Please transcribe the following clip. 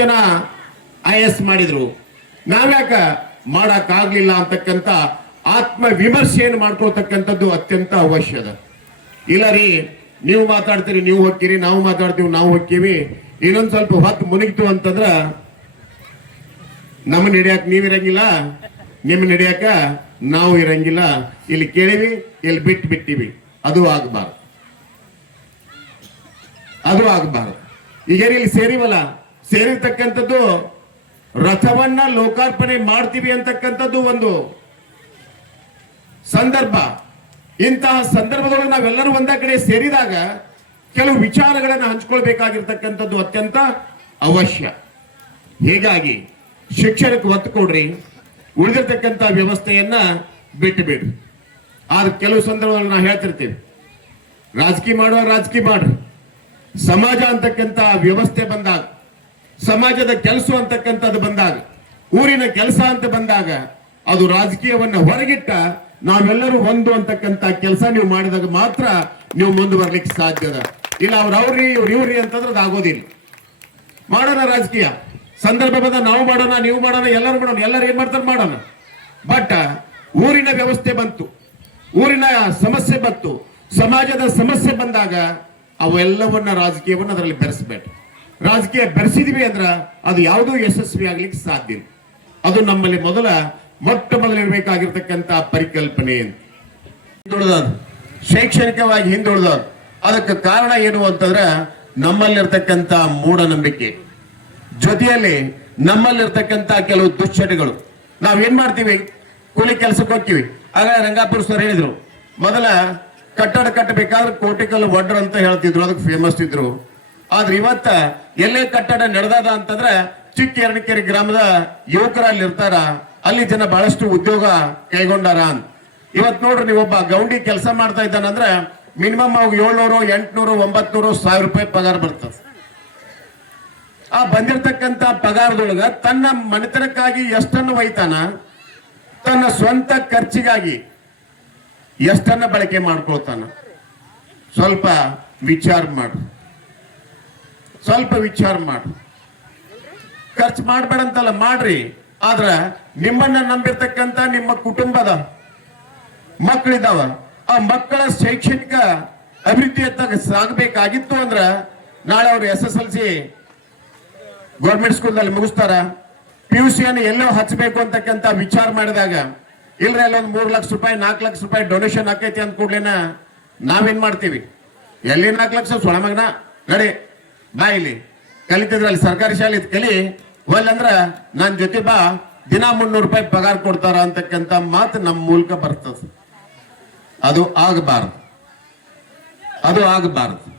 ಜನ IAS ಮಾಡಿದ್ರು, ನಾವ್ಯಾಕ ಮಾಡಕ್ಕಾಗ್ಲಿಲ್ಲ ಅಂತಕ್ಕಂಥ ಆತ್ಮ ವಿಮರ್ಶೆಯನ್ನು ಮಾಡ್ಕೊಳ್ತಕ್ಕಂಥದ್ದು ಅತ್ಯಂತ ಅವಶ್ಯದ. ಇಲ್ಲ ರೀ, ನೀವು ಮಾತಾಡ್ತೀರಿ ನೀವು ಹೊಕ್ಕಿರಿ, ನಾವು ಮಾತಾಡ್ತೀವಿ ನಾವು ಹೊಕ್ಕಿವಿ, ಇನ್ನೊಂದ್ ಸ್ವಲ್ಪ ಹೊತ್ತು ಮುನಿಗ್ತು ಅಂತಂದ್ರ ನಮ್ಮನ್ನ ಹಿಡಿಯಾಕ ನೀವಿರಂಗಿಲ್ಲ, ನಿಮ್ಮನ್ನ ಹಿಡಿಯಾಕ ನಾವು ಇರಂಗಿಲ್ಲ, ಇಲ್ಲಿ ಕೇಳಿವಿ ಇಲ್ಲಿ ಬಿಟ್ಟಿವಿ. ಅದು ಆಗಬಾರ್ದು, ಅದು ಆಗಬಾರ್ದು. ಈಗೇನು ಇಲ್ಲಿ ಸೇರಿವಲ್ಲ, ಸೇರಿರ್ತಕ್ಕಂಥದ್ದು ರಥವನ್ನ ಲೋಕಾರ್ಪಣೆ ಮಾಡ್ತೀವಿ ಅಂತಕ್ಕಂಥದ್ದು ಒಂದು ಸಂದರ್ಭ. ಇಂತಹ ಸಂದರ್ಭದೊಳಗೆ ನಾವೆಲ್ಲರೂ ಒಂದ ಕಡೆ ಸೇರಿದಾಗ ಕೆಲವು ವಿಚಾರಗಳನ್ನು ಹಂಚ್ಕೊಳ್ಬೇಕಾಗಿರ್ತಕ್ಕಂಥದ್ದು ಅತ್ಯಂತ ಅವಶ್ಯ. ಹೀಗಾಗಿ ಶಿಕ್ಷಣಕ್ಕೆ ಒತ್ತು ಕೊಡ್ರಿ, ಉಳಿದಿರ್ತಕ್ಕಂಥ ವ್ಯವಸ್ಥೆಯನ್ನ ಬಿಟ್ಟು ಬಿಡ್ರಿ. ಆದ್ರೆ ಕೆಲವು ಸಂದರ್ಭದಲ್ಲಿ ನಾವು ಹೇಳ್ತಿರ್ತೀವಿ, ರಾಜಕೀಯ ಮಾಡುವ ರಾಜಕೀಯ ಮಾಡ್ರಿ, ಸಮಾಜ ಅಂತಕ್ಕಂಥ ವ್ಯವಸ್ಥೆ ಬಂದಾಗ, ಸಮಾಜದ ಕೆಲಸ ಅಂತಕ್ಕಂಥದ್ದು ಬಂದಾಗ, ಊರಿನ ಕೆಲಸ ಅಂತ ಬಂದಾಗ ಅದು ರಾಜಕೀಯವನ್ನ ಹೊರಗಿಟ್ಟ ನಾವೆಲ್ಲರೂ ಒಂದು ಅಂತಕ್ಕಂಥ ಕೆಲಸ ನೀವು ಮಾಡಿದಾಗ ಮಾತ್ರ ನೀವು ಮುಂದೆ ಬರ್ಲಿಕ್ಕೆ ಸಾಧ್ಯದ. ಇಲ್ಲ ಅವ್ರವ್ರಿ ಇವ್ರಿ ಅಂತಂದ್ರೆ ಅದು ಆಗೋದಿಲ್ಲ. ಮಾಡೋಣ ರಾಜಕೀಯ, ಸಂದರ್ಭ ಬಂದ ನಾವು ಮಾಡೋಣ, ನೀವು ಮಾಡೋಣ, ಎಲ್ಲರೂ ಮಾಡೋಣ, ಎಲ್ಲರೂ ಏನ್ ಮಾಡ್ತಾರೆ ಮಾಡೋಣ. ಬಟ್ ಊರಿನ ವ್ಯವಸ್ಥೆ ಬಂತು, ಊರಿನ ಸಮಸ್ಯೆ ಬಂತು, ಸಮಾಜದ ಸಮಸ್ಯೆ ಬಂದಾಗ ಅವೆಲ್ಲವನ್ನ ರಾಜಕೀಯವನ್ನ ಅದರಲ್ಲಿ ಬೆರೆಸಬೇಡ. ರಾಜಕೀಯ ಬೆರೆಸಿದ್ವಿ ಅಂದ್ರ ಅದು ಯಾವುದೂ ಯಶಸ್ವಿ ಆಗ್ಲಿಕ್ಕೆ ಸಾಧ್ಯ ಇಲ್ಲ. ಅದು ನಮ್ಮಲ್ಲಿ ಮೊಟ್ಟ ಮೊದಲಿರಬೇಕಾಗಿರ್ತಕ್ಕಂಥ ಪರಿಕಲ್ಪನೆ. ಹಿಂದುಳಿದವರು, ಶೈಕ್ಷಣಿಕವಾಗಿ ಹಿಂದುಳಿದವರು, ಅದಕ್ಕೆ ಕಾರಣ ಏನು ಅಂತಂದ್ರೆ ನಮ್ಮಲ್ಲಿರ್ತಕ್ಕಂಥ ಮೂಢನಂಬಿಕೆ ಜೊತೆಯಲ್ಲಿ ನಮ್ಮಲ್ಲಿರ್ತಕ್ಕಂಥ ಕೆಲವು ದುಶ್ಚಟಗಳು. ನಾವೇನ್ ಮಾಡ್ತೀವಿ, ಕೂಲಿ ಕೆಲಸಕ್ಕೆ ಹೋಗ್ತೀವಿ. ಆಗ ರಂಗಾಪುರ ಸರ್ ಹೇಳಿದ್ರು, ಮೊದಲ ಕಟ್ಟಡ ಕಟ್ಟಬೇಕಾದ್ರೆ ಕೋಟಿಕಲ್ಲು ಒಡ್ರ ಅಂತ ಹೇಳ್ತಿದ್ರು, ಅದಕ್ಕೆ ಫೇಮಸ್ ಇದ್ರು. ಆದ್ರೆ ಇವತ್ತ ಎಲ್ಲೇ ಕಟ್ಟಡ ನಡೆದದ ಅಂತಂದ್ರೆ ಚಿಕ್ಕ ಎರಡಕೆರೆ ಗ್ರಾಮದ ಯುವಕರಲ್ಲಿ ಇರ್ತಾರ, ಅಲ್ಲಿ ಜನ ಬಹಳಷ್ಟು ಉದ್ಯೋಗ ಕೈಗೊಂಡಾರ ಅಂತ. ಇವತ್ ನೋಡ್ರಿ, ನೀವೊಬ್ಬ ಗೌಂಡಿ ಕೆಲಸ ಮಾಡ್ತಾ ಇದ್ದಾನಂದ್ರೆ ಮಿನಿಮಮ್ ಅವಾಗ 700, 800, 900, 1000 ರೂಪಾಯಿ ಪಗಾರ ಬರ್ತದೆ. ಆ ಬಂದಿರತಕ್ಕಂತ ಪಗಾರದೊಳಗ ತನ್ನ ಮನೆತನಕ್ಕಾಗಿ ಎಷ್ಟನ್ನು ಒಯ್ತಾನ, ತನ್ನ ಸ್ವಂತ ಖರ್ಚಿಗಾಗಿ ಎಷ್ಟನ್ನ ಬಳಕೆ ಮಾಡ್ಕೊಳ್ತಾನ. ಸ್ವಲ್ಪ ವಿಚಾರ ಮಾಡು, ಸ್ವಲ್ಪ ವಿಚಾರ ಮಾಡು. ಖರ್ಚು ಮಾಡ್ಬೇಡ ಅಂತಲ್ಲ, ಮಾಡ್ರಿ. ಆದ್ರ ನಿಮ್ಮನ್ನ ನಂಬಿರ್ತಕ್ಕಂಥ ನಿಮ್ಮ ಕುಟುಂಬದ ಮಕ್ಕಳಿದಾವ, ಆ ಮಕ್ಕಳ ಶೈಕ್ಷಣಿಕ ಅಭಿವೃದ್ಧಿಯತ್ತ ಸಾಗಬೇಕಾಗಿತ್ತು ಅಂದ್ರ ನಾಳೆ ಅವ್ರು SSLC ಗೌರ್ಮೆಂಟ್ ಸ್ಕೂಲ್ನಲ್ಲಿ ಮುಗಿಸ್ತಾರ, PUC ಅನ್ನು ಎಲ್ಲೋ ಹಚ್ಚಬೇಕು ಅಂತಕ್ಕಂಥ ವಿಚಾರ ಮಾಡಿದಾಗ ಇಲ್ರಿ ಅಲ್ಲೊಂದು 3 ಲಕ್ಷ ರೂಪಾಯಿ 4 ಲಕ್ಷ ರೂಪಾಯಿ ಡೊನೇಷನ್ ಆಕೈತಿ ಅಂದ ಕೂಡ್ಲೇನ ನಾವೇನ್ ಮಾಡ್ತೀವಿ, ಎಲ್ಲಿ 4 ಲಕ್ಷ ಸೊಳಮಗನ ನಡಿ ಬಾ, ಇಲ್ಲಿ ಕಲಿತಿದ್ರಲ್ಲಿ ಸರ್ಕಾರಿ ಶಾಲೆ ಕಲಿ, ಒಲ್ಲಂದ್ರ ನನ್ನ ಜೊತೆ ಬಾ, ದಿನ 300 ರೂಪಾಯಿ ಪಗಾರ ಕೊಡ್ತಾರ ಅಂತಕ್ಕಂಥ ಮಾತು ನಮ್ಮ ಮೂಲಕ ಬರ್ತದೆ. ಅದು ಆಗಬಾರದು, ಅದು ಆಗಬಾರದು.